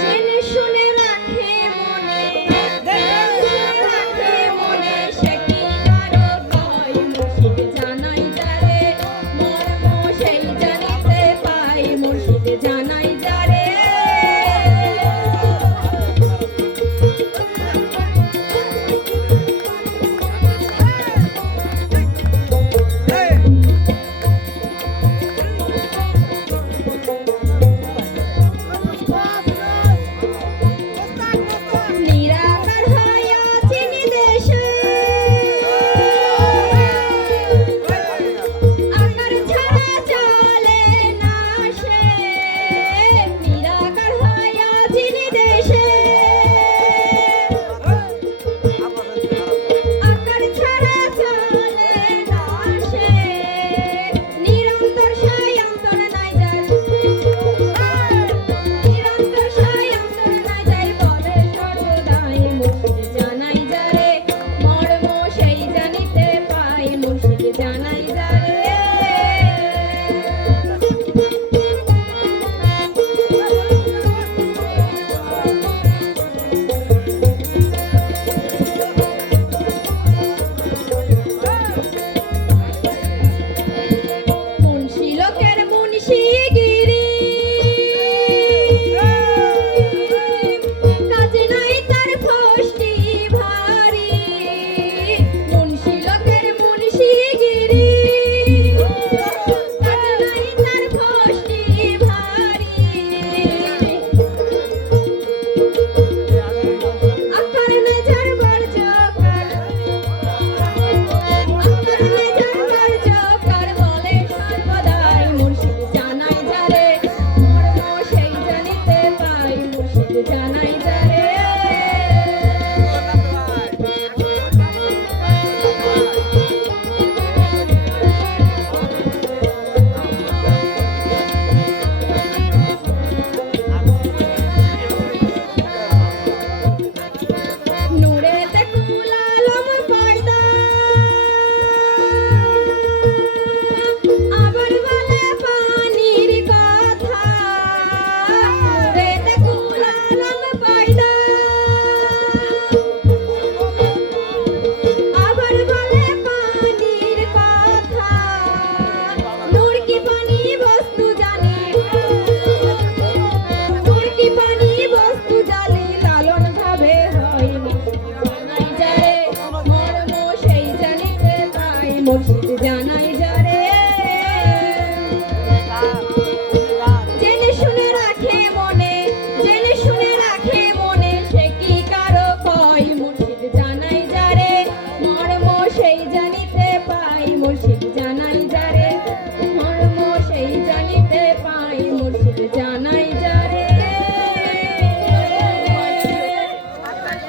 জেনে শুনে রাখে মনে, রাখে মনে, সে কি কারো কয় মুর্শিদ জানাই যারে, মর্ম সেই জানিতে পাই মুর্শিদ জানাই যারে। জানাই যারে। নূরেতে কুলালম পর্দা আবার বলে পানির কথা, নূরেতে কুলালম পর্দা আবার বলে পানির কথা, নূর কি পানি বস্তু জানি, নূর কি পানি বস্তু জানি, লালন ভাবে হয় জানাই যারে, মর্ম সেই জানিতে পাই মুর্শিদ জানাই।